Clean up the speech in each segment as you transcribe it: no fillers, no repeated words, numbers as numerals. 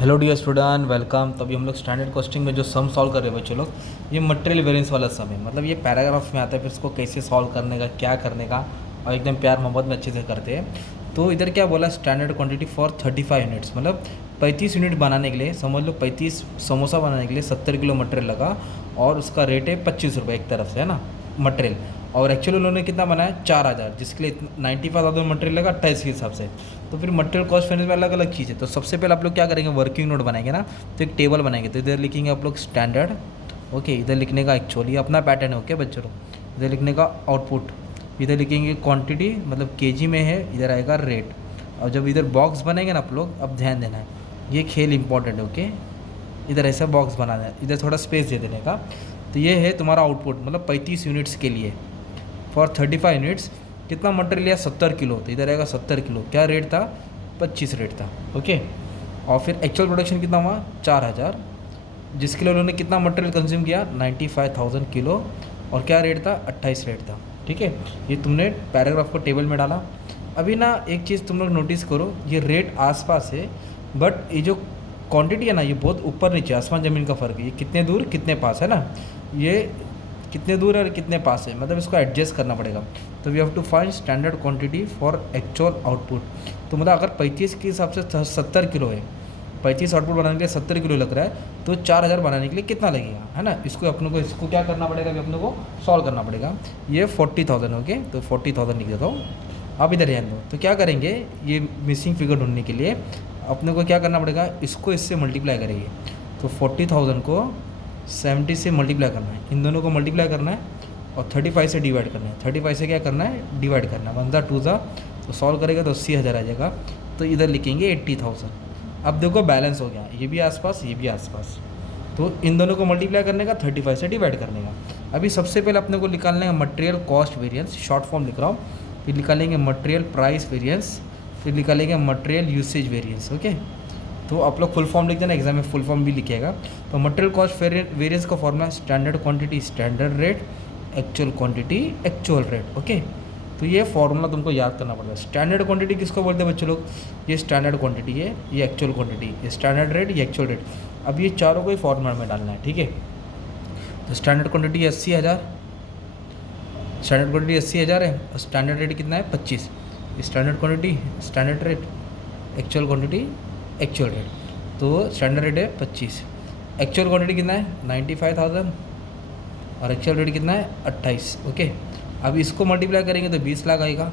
Hello dear student, welcome. तभी हम लोग स्टैंडर्ड कॉस्टिंग में जो सम सॉल्व कर रहे हैं बच्चे लोग, ये मटेरियल वेरिएंस वाला सम है। मतलब ये पैराग्राफ में आता है, फिर इसको कैसे सॉल्व करने का, क्या करने का, और एकदम प्यार मोहब्बत में अच्छे से करते हैं। तो इधर क्या बोला, स्टैंडर्ड क्वांटिटी फॉर 35 यूनिट्स, मतलब 35 यूनिट बनाने के लिए समझ लो 35 समोसा बनाने के लिए 70 किलो मटेरियल लगा, और उसका रेट है 25 रुपये एक तरफ से, है ना, मटेरियल। और एक्चुअली उन्होंने कितना बनाया, 4000, जिसके लिए 95,000 मटेरियल लगा 28 के हिसाब से। तो फिर मटेरियल कॉस्ट वेरिएंस में अलग अलग चीज़ है। तो सबसे पहले आप लोग क्या करेंगे, वर्किंग नोट बनाएंगे ना, तो एक टेबल बनाएंगे। तो इधर लिखेंगे आप लोग स्टैंडर्ड, ओके, इधर लिखने का एक्चुअली अपना पैटर्न है, ओके बच्चों। इधर लिखने का आउटपुट, इधर लिखेंगे क्वांटिटी, मतलब केजी में है, इधर आएगा रेट। और जब इधर बॉक्स बनेंगे ना आप लोग, अब ध्यान देना है, ये खेल इंपॉर्टेंट है, ओके। इधर ऐसा बॉक्स बनाना है, इधर थोड़ा स्पेस दे देने का। तो ये है तुम्हारा आउटपुट, मतलब 35 यूनिट्स के लिए फॉर 35 यूनिट्स। कितना मटेरियल लिया, 70 किलो। तो इधर आएगा 70 किलो, क्या रेट था, 25 रेट था, ओके। और फिर एक्चुअल प्रोडक्शन कितना हुआ, 4000, जिसके लिए उन्होंने कितना मटेरियल कंज्यूम किया, 95,000 किलो, और क्या रेट था, 28 रेट था, ठीक है। ये तुमने पैराग्राफ को टेबल में डाला। अभी ना एक चीज़ तुम लोग नोटिस करो, ये रेट आसपास है, बट ये जो क्वांटिटी है ना, ये बहुत ऊपर नीचे, आसमान ज़मीन का फ़र्क है। ये कितने दूर कितने पास है ना, ये कितने दूर है और कितने पास है, मतलब इसको एडजस्ट करना पड़ेगा। तो we have to find standard quantity for actual output. तो मतलब अगर 35 के हिसाब से 70 किलो है, 35 आउटपुट बनाने के लिए 70 किलो लग रहा है, तो 4000 बनाने के लिए कितना लगेगा, है ना। इसको अपने को, इसको क्या करना पड़ेगा, अभी अपने को सॉल्व करना पड़ेगा। ये 40,000, ओके, तो 40,000 लिख देता हूँ। अब इधर ध्यान दो, तो क्या करेंगे, ये मिसिंग फिगर ढूंढने के लिए अपने को क्या करना पड़ेगा, इसको इससे मल्टीप्लाई करेंगे। तो 40,000 को 70 से मल्टीप्लाई करना है, इन दोनों को मल्टीप्लाई करना है, और 35 से डिवाइड करना है। 35 से क्या करना है, डिवाइड करना है, 1 ज़ा 2 ज़ा, तो सॉल्व करेगा तो 80,000 आ जाएगा। तो इधर लिखेंगे 80,000। अब देखो बैलेंस हो गया, ये भी आसपास, ये भी आसपास। तो इन दोनों को मल्टीप्लाई करने का, 35 से डिवाइड करने का। अभी सबसे पहले अपने को निकालने का material cost variance, short form लिख रहा हूँ। फिर निकालेंगे मटेरियल प्राइस वेरिएंस, फिर निकालेंगे मटेरियल यूसेज वेरिएंस, ओके। तो आप लोग फुल फॉर्म लिख देना, एग्जाम में फुल फॉर्म भी लिखिएगा। तो मटेरियल कॉस्ट वेरिएंस का formula, standard quantity standard rate, actual quantity actual rate, okay. तो ये फॉर्मूला तुमको याद करना पड़ेगा। स्टैंडर्ड क्वांटिटी किसको बोलते हैं बच्चों लोग, ये स्टैंडर्ड क्वांटिटी है, ये एक्चुअल क्वांटिटी, ये स्टैंडर्ड रेट, ये एक्चुअल रेट। अब ये चारों को ही फॉर्मूला में डालना है, ठीक है। तो स्टैंडर्ड क्वांटिटी 80,000, स्टैंडर्ड क्वांटिटी 80,000 है, और स्टैंडर्ड रेट कितना है, 25। Standard quantity standard rate, actual quantity actual rate. तो स्टैंडर्ड रेट है 25, एक्चुअल क्वांटिटी कितना है, 95,000, और एक्चुअल रेट कितना है, 28, ओके। अब इसको मल्टीप्लाई करेंगे तो 20 लाख आएगा,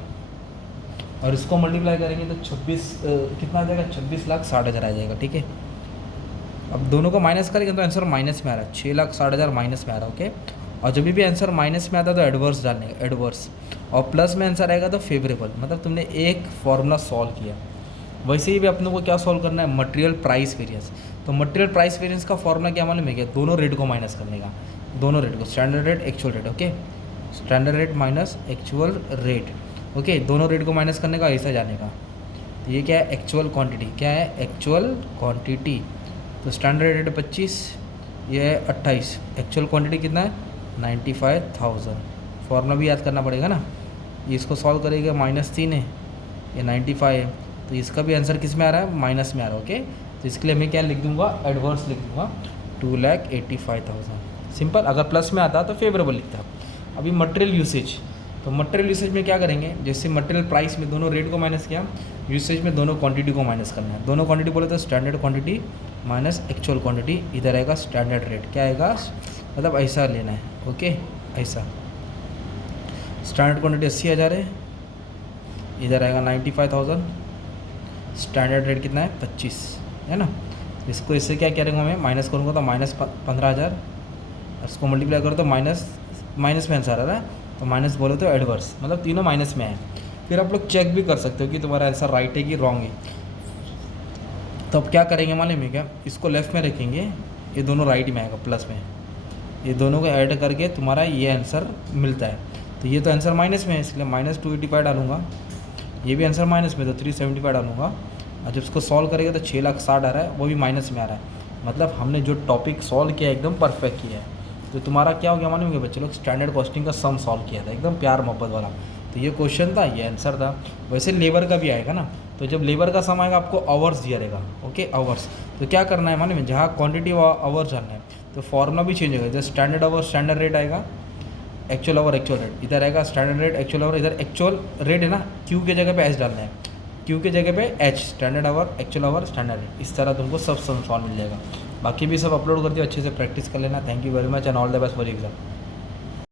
और इसको मल्टीप्लाई करेंगे तो 26 कितना आ जाएगा, 26,60,000 आ जाएगा, ठीक है। अब दोनों को माइनस करेंगे तो आंसर माइनस में आ रहा है, 6,60,000 माइनस में आ रहा है, ओके। और जब भी आंसर माइनस में आता है तो एडवर्स डालने का, एडवर्स। और प्लस में आंसर आएगा तो फेवरेबल, मतलब तुमने एक फॉर्मूला सॉल्व किया। वैसे ही भी अपने को क्या सॉल्व करना है, मटेरियल प्राइस वेरिएंस। तो मटेरियल प्राइस वेरिएंस का फॉर्मूला क्या मालूम है क्या, दोनों रेट को माइनस करने का, दोनों रेट को, standard rate actual rate, okay, standard rate minus actual rate, okay, दोनों रेट को माइनस करने का, ऐसा जाने का। तो ये क्या है, एक्चुअल क्वांटिटी, क्या है, एक्चुअल क्वांटिटी। तो स्टैंडर्ड रेट 25, ये है 28, एक्चुअल क्वांटिटी कितना है, 95,000। फॉर्मूला भी याद करना पड़ेगा ना। ये इसको सॉल्व करेगा, -3 है, ये 95 है, तो इसका भी आंसर किस में आ रहा है, माइनस में आ रहा है, ओके। तो इसके लिए मैं क्या लिख दूंगा, एडवर्स लिख दूंगा, 2,85,000। सिंपल। अगर प्लस में आता तो फेवरेबल लिखता। अभी मटेरियल यूसेज, तो मटेरियल यूसेज में क्या करेंगे, जैसे मटेरियल प्राइस में दोनों रेट को माइनस किया, यूसेज में दोनों क्वांटिटी को माइनस करना है। दोनों क्वांटिटी बोले तो standard quantity minus actual quantity, इधर आएगा स्टैंडर्ड रेट, क्या आएगा, मतलब ऐसा लेना है, ओके, ऐसा। स्टैंडर्ड क्वांटिटी 80,000 है, इधर आएगा 95,000, स्टैंडर्ड रेट कितना है, 25, है ना। इसको इससे क्या करेंगे, मैं माइनस करूँगा तो -15,000, इसको मल्टीप्लाई करो तो माइनस में आंसर आ रहा है, तो माइनस बोले तो एडवर्स, मतलब तीनों माइनस में है। फिर आप लोग चेक भी कर सकते हो कि तुम्हारा आंसर राइट है कि रॉन्ग है। तो अब क्या करेंगे मालूम है क्या, इसको लेफ्ट में रखेंगे, ये दोनों राइट में आएगा प्लस में, ये दोनों को ऐड करके तुम्हारा ये आंसर मिलता है। तो ये तो आंसर माइनस में है, इसलिए -285 डालूंगा, ये भी आंसर माइनस में, तो 375 डालूंगा। और जब इसको सॉल्व करेगा तो 6,60,000 आ रहा है, वो भी माइनस में आ रहा है। मतलब हमने जो टॉपिक सॉल्व किया एकदम परफेक्ट किया है। तो तुम्हारा क्या हो गया मालूम है बच्चे लोग, स्टैंडर्ड कॉस्टिंग का सम सॉल्व किया था, एकदम प्यार मोहब्बत वाला। तो ये क्वेश्चन था, ये आंसर था। वैसे लेबर का भी आएगा ना, तो जब लेबर का सम आएगा आपको आवर्स दिया रहेगा, ओके आवर्स। तो क्या करना है मालूम है, जहाँ क्वांटिटी आवर्स जानना है तो फॉर्मूला भी चेंज होगा। इधर स्टैंडर्ड आवर स्टैंडर्ड रेट आएगा, एक्चुअल आवर एक्चुअल रेट इधर आएगा, स्टैंडर्ड रेट एक्चुअल आवर, इधर एक्चुअल रेट है ना, क्यू के जगह पे एच डालना है, क्यू के जगह पे H, standard our actual our standard rate. इस तरह तुमको सब सम सॉल्व मिल जाएगा। बाकी भी सब अपलोड कर दिया, अच्छे से प्रैक्टिस कर लेना। Thank you very much and all the best for exam.